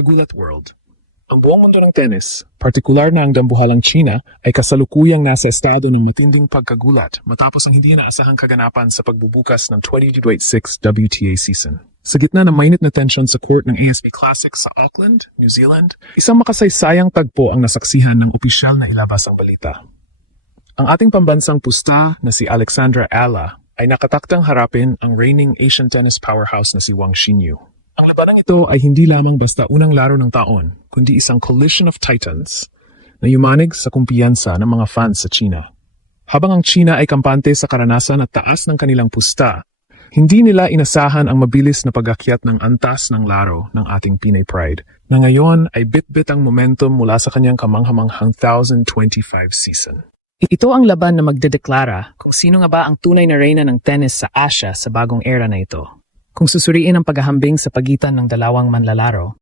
Kagulat World. Ang buong mundo ng tennis, partikular na ang dambuhalang China, ay kasalukuyang nasa estado ng matinding pagkagulat matapos ang hindi inaasahang kaganapan sa pagbubukas ng 2026 WTA season. Sa gitna ng mainit na tensyon sa court ng ASB Classic sa Auckland, New Zealand, isang makasaysayang tagpo ang nasaksihan ng opisyal na ilabas ang balita. Ang ating pambansang pusta na si Alexandra Ala ay nakataktang harapin ang reigning Asian tennis powerhouse na si Wang Xinyu. Ang labanang ito ay hindi lamang basta unang laro ng taon, kundi isang collision of titans na yumanig sa kumpiyansa ng mga fans sa China. Habang ang China ay kampante sa karanasan at taas ng kanilang pusta, hindi nila inasahan ang mabilis na pag-akyat ng antas ng laro ng ating Pinay Pride, na ngayon ay bit-bit ang momentum mula sa kanyang kamanghamanghang 2025 season. Ito ang laban na magdedeklara kung sino nga ba ang tunay na reyna ng tennis sa Asia sa bagong era na ito. Kung susuriin ang paghahambing sa pagitan ng dalawang manlalaro,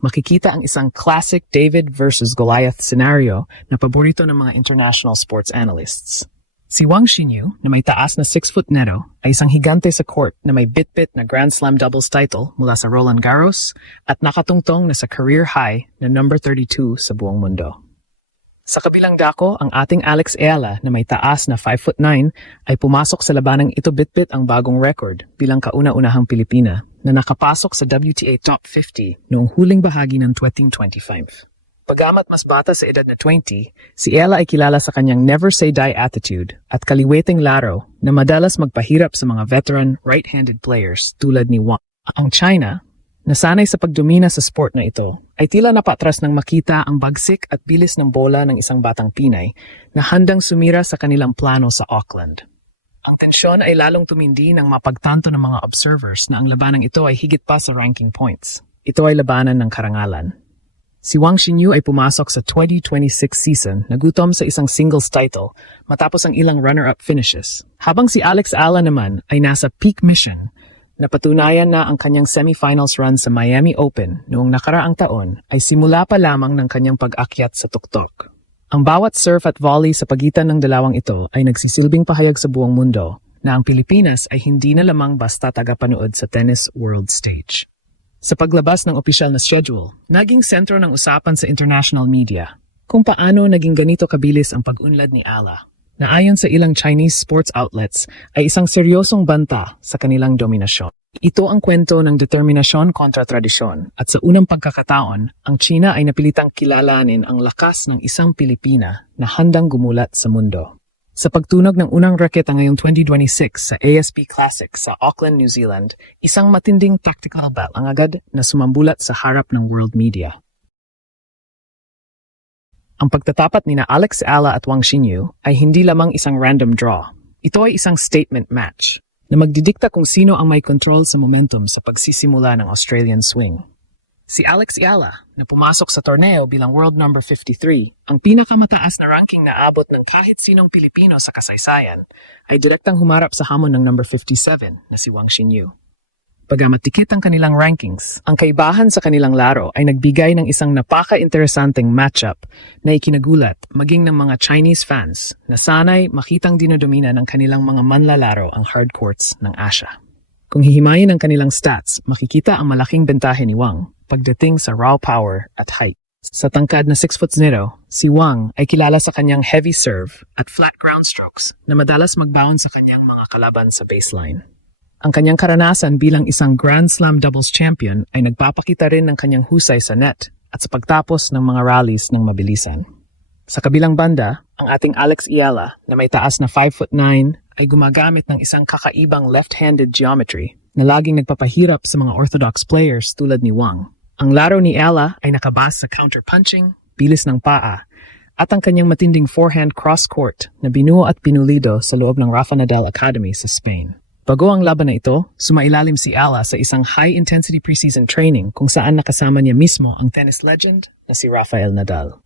makikita ang isang classic David versus Goliath scenario na paborito ng mga international sports analysts. Si Wang Xinyu, na may taas na 6-foot neto, ay isang higante sa court na may bit-bit na Grand Slam doubles title mula sa Roland Garros at nakatungtong na sa career high na number 32 sa buong mundo. Sa kabilang dako, ang ating Alex Eala na may taas na 5'9" ay pumasok sa labanang ito bit-bit ang bagong record bilang kauna-unahang Pilipina na nakapasok sa WTA Top 50 noong huling bahagi ng 2025. Pagamat mas bata sa edad na 20, si Eala ay kilala sa kanyang never-say-die attitude at kaliweteng laro na madalas magpahirap sa mga veteran right-handed players tulad ni Wang. Ang China, nasanay sa pagdomina sa sport na ito, ay tila napatras nang makita ang bagsik at bilis ng bola ng isang batang Pinay na handang sumira sa kanilang plano sa Auckland. Ang tensyon ay lalong tumindi nang mapagtanto ng mga observers na ang labanang ito ay higit pa sa ranking points. Ito ay labanan ng karangalan. Si Wang Xinyu ay pumasok sa 2026 season na gutom sa isang singles title matapos ang ilang runner-up finishes, habang si Alex Ala naman ay nasa peak mission. Napatunayan na ang kanyang semifinals run sa Miami Open noong nakaraang taon ay simula pa lamang ng kanyang pag-akyat sa tuktok. Ang bawat serve at volley sa pagitan ng dalawang ito ay nagsisilbing pahayag sa buong mundo na ang Pilipinas ay hindi na lamang basta tagapanood sa tennis world stage. Sa paglabas ng opisyal na schedule, naging sentro ng usapan sa international media kung paano naging ganito kabilis ang pag-unlad ni Ala, na ayon sa ilang Chinese sports outlets ay isang seryosong banta sa kanilang dominasyon. Ito ang kwento ng determinasyon kontra tradisyon at sa unang pagkakataon, ang China ay napilitang kilalanin ang lakas ng isang Pilipina na handang gumulat sa mundo. Sa pagtunog ng unang raketa ngayong 2026 sa ASB Classic sa Auckland, New Zealand, isang matinding tactical battle ang agad na sumambulat sa harap ng world media. Ang pagtatapat ni Alex Ala at Wang Xinyu ay hindi lamang isang random draw. Ito ay isang statement match na magdidikta kung sino ang may control sa momentum sa pagsisimula ng Australian swing. Si Alex Ala, na pumasok sa torneo bilang world number 53, ang pinakamataas na ranking na abot ng kahit sinong Pilipino sa kasaysayan, ay direktang humarap sa hamon ng number 57 na si Wang Xinyu. Pagamat tikit ang kanilang rankings, ang kaibahan sa kanilang laro ay nagbigay ng isang napaka-interesanteng matchup na ikinagulat maging ng mga Chinese fans na sanay makitang dinodomina ng kanilang mga manlalaro ang hard courts ng Asia. Kung hihimayin ang kanilang stats, makikita ang malaking bentahe ni Wang pagdating sa raw power at height. Sa tangkad na 6'0", si Wang ay kilala sa kanyang heavy serve at flat ground strokes na madalas magbaon sa kanyang mga kalaban sa baseline. Ang kanyang karanasan bilang isang Grand Slam doubles champion ay nagpapakita rin ng kanyang husay sa net at sa pagtapos ng mga rallies ng mabilisan. Sa kabilang banda, ang ating Alex Eala na may taas na 5'9" ay gumagamit ng isang kakaibang left-handed geometry na laging nagpapahirap sa mga orthodox players tulad ni Wang. Ang laro ni Eala ay nakabase sa counter-punching, bilis ng paa, at ang kanyang matinding forehand cross-court na binuo at pinulido sa loob ng Rafa Nadal Academy sa Spain. Bago ang laban na ito, sumailalim si Ala sa isang high-intensity preseason training kung saan nakasama niya mismo ang tennis legend na si Rafael Nadal.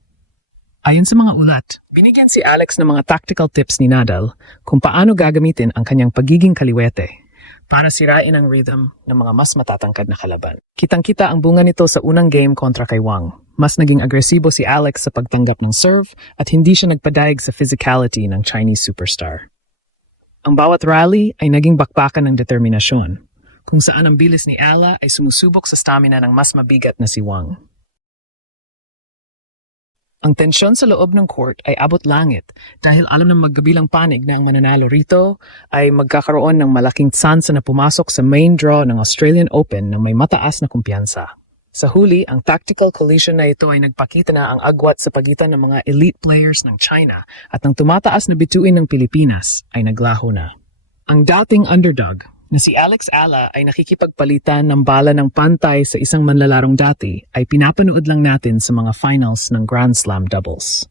Ayon sa mga ulat, binigyan si Alex ng mga tactical tips ni Nadal kung paano gagamitin ang kanyang pagiging kaliwete para sirain ang rhythm ng mga mas matatangkad na kalaban. Kitang-kita ang bunga nito sa unang game kontra kay Wang. Mas naging agresibo si Alex sa pagtanggap ng serve at hindi siya nagpadaig sa physicality ng Chinese superstar. Ang bawat rally ay naging bakbakan ng determinasyon, kung saan ang bilis ni Ala ay sumusubok sa stamina ng mas mabigat na si Wang. Ang tensyon sa loob ng court ay abot langit dahil alam ng magkabilang panig na ang mananalo rito ay magkakaroon ng malaking tsansa na pumasok sa main draw ng Australian Open ng may mataas na kumpiyansa. Sa huli, ang tactical collision na ito ay nagpakita na ang agwat sa pagitan ng mga elite players ng China at ang tumataas na bituin ng Pilipinas ay naglaho na. Ang dating underdog na si Alex Ala ay nakikipagpalitan ng bala ng pantay sa isang manlalarong dati ay pinapanood lang natin sa mga finals ng Grand Slam doubles.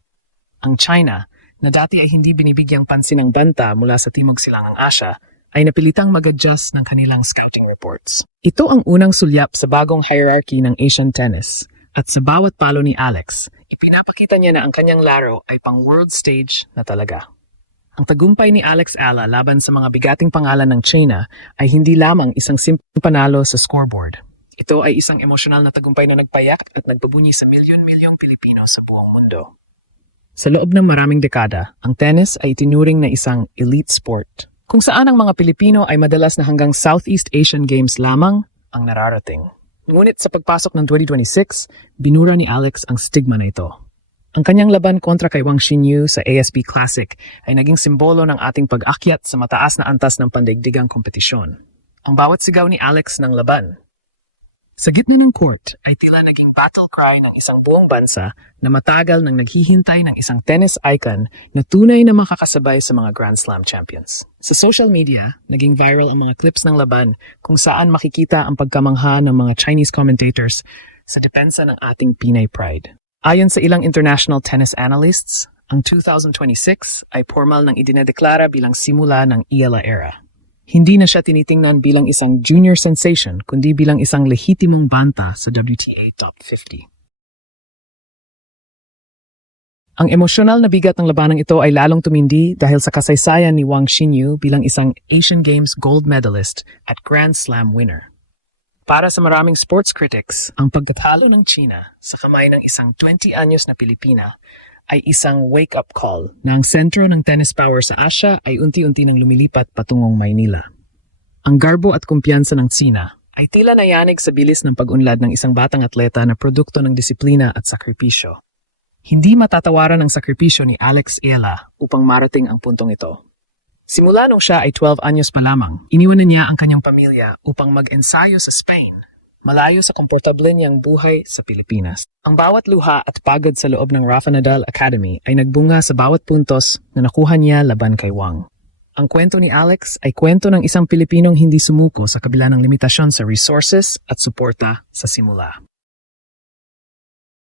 Ang China, na dati ay hindi binibigyang pansin ng banta mula sa Timog Silangang Asya, ay napilitang mag-adjust ng kanilang scouting reports. Ito ang unang sulyap sa bagong hierarchy ng Asian tennis at sa bawat palo ni Alex, ipinapakita niya na ang kanyang laro ay pang world stage na talaga. Ang tagumpay ni Alex Ala laban sa mga bigating pangalan ng China ay hindi lamang isang simpleng panalo sa scoreboard. Ito ay isang emosyonal na tagumpay na nagpayak at nagbubunyi sa milyon-milyong Pilipino sa buong mundo. Sa loob ng maraming dekada, ang tennis ay itinuring na isang elite sport, kung saan ang mga Pilipino ay madalas na hanggang Southeast Asian Games lamang ang nararating. Ngunit sa pagpasok ng 2026, binura ni Alex ang stigma na ito. Ang kanyang laban kontra kay Wang Xinyu sa ASB Classic ay naging simbolo ng ating pag-akyat sa mataas na antas ng pandaigdigang kompetisyon. Ang bawat sigaw ni Alex ng laban sa gitna ng court ay tila naging battle cry ng isang buong bansa na matagal nang naghihintay ng isang tennis icon na tunay na makakasabay sa mga Grand Slam champions. Sa social media, naging viral ang mga clips ng laban kung saan makikita ang pagkamangha ng mga Chinese commentators sa depensa ng ating Pinay pride. Ayon sa ilang international tennis analysts, ang 2026 ay formal nang idinedeklara bilang simula ng ELA era. Hindi na siya tinitingnan bilang isang junior sensation kundi bilang isang lehitimong banta sa WTA Top 50. Ang emosyonal na bigat ng labanang ito ay lalong tumindi dahil sa kasaysayan ni Wang Xinyu bilang isang Asian Games gold medalist at Grand Slam winner. Para sa maraming sports critics, ang pagkatalo ng China sa kamay ng isang 20 anyos na Pilipina ay isang wake-up call na ang sentro ng tennis power sa Asia ay unti-unti nang lumilipat patungong Maynila. Ang garbo at kumpiyansa ng Tsina ay tila nayanig sa bilis ng pag-unlad ng isang batang atleta na produkto ng disiplina at sakripisyo. Hindi matatawaran ang sakripisyo ni Alex Ala upang marating ang puntong ito. Simula nung siya ay 12 anyos pa lamang, iniwanan niya ang kanyang pamilya upang mag-ensayo sa Spain, malayo sa komportable niyang buhay sa Pilipinas. Ang bawat luha at pagod sa loob ng Rafa Nadal Academy ay nagbunga sa bawat puntos na nakuha niya laban kay Wang. Ang kwento ni Alex ay kwento ng isang Pilipinong hindi sumuko sa kabila ng limitasyon sa resources at suporta sa simula.